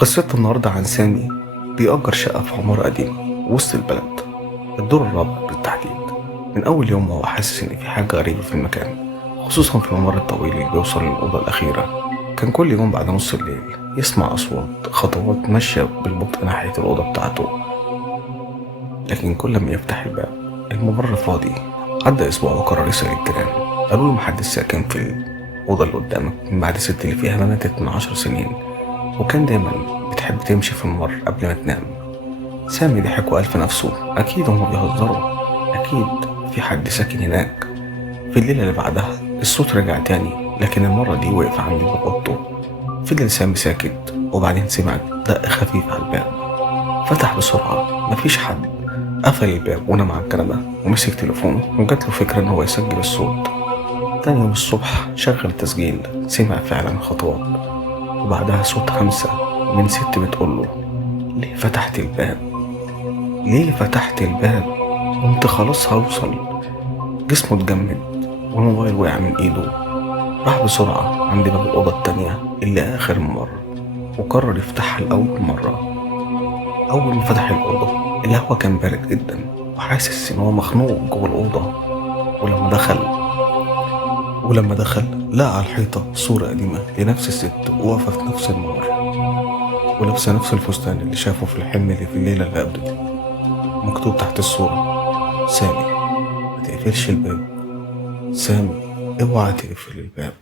قصتنا النهاردة عن سامي بيأجر شقة في عمارة قديمة وسط البلد، الدور الرابع بالتحديد. من أول يوم وهو حاسس إن في حاجة غريبة في المكان، خصوصا في الممر الطويل اللي بيوصل للأوضة الأخيرة. كان كل يوم بعد نص الليل يسمع أصوات خطوات ماشية بالبطء ناحية الأوضة بتاعته، لكن كل ما يفتح الباب الممر فاضي. عدى أسبوع وقرر يسأل الجيران، قالوا له محدش ساكن في الأوضة اللي قدامك من بعد الست اللي فيها ما ماتت من 10 سنين، وكان دايما بتحب تمشي في الممر قبل ما تنام. سامي ضحك وقال في نفسه أكيد هما بيهزروا، أكيد في حد ساكن هناك. في الليلة اللي بعدها الصوت رجع تاني، لكن المرة دي وقف عند باب أوضته. فضل سامي ساكت وبعدين سمع دق خفيف على الباب. فتح بسرعة، مفيش حد. قفل الباب ونام على الكنبة ومسك تليفونه وجات له فكرة إن هو يسجل الصوت. تاني يوم الصبح شغل التسجيل، سمع فعلا خطوات وبعدها صوت همسة من ست بتقوله: ليه فتحت الباب؟ ليه فتحت الباب؟ كنت خلاص هوصل. جسمه اتجمد والموبايل وقع من ايده. راح بسرعة عند باب الأوضة التانية اللي آخر مرة وقرر يفتحها لأول مرة. أول ما فتح الأوضة الهوا كان بارد جدا وحاسس إن هو مخنوق جوه الأوضة. ولما دخل لقى على الحيطة صورة قديمة لنفس الست واقفة في نفس الممر ولابسة نفس الفستان اللي شافه في الحلم اللي في الليلة اللي قبل دي. مكتوب تحت الصورة: سامي، ما تقفلش الباب. سامي، اوعى تقفل الباب.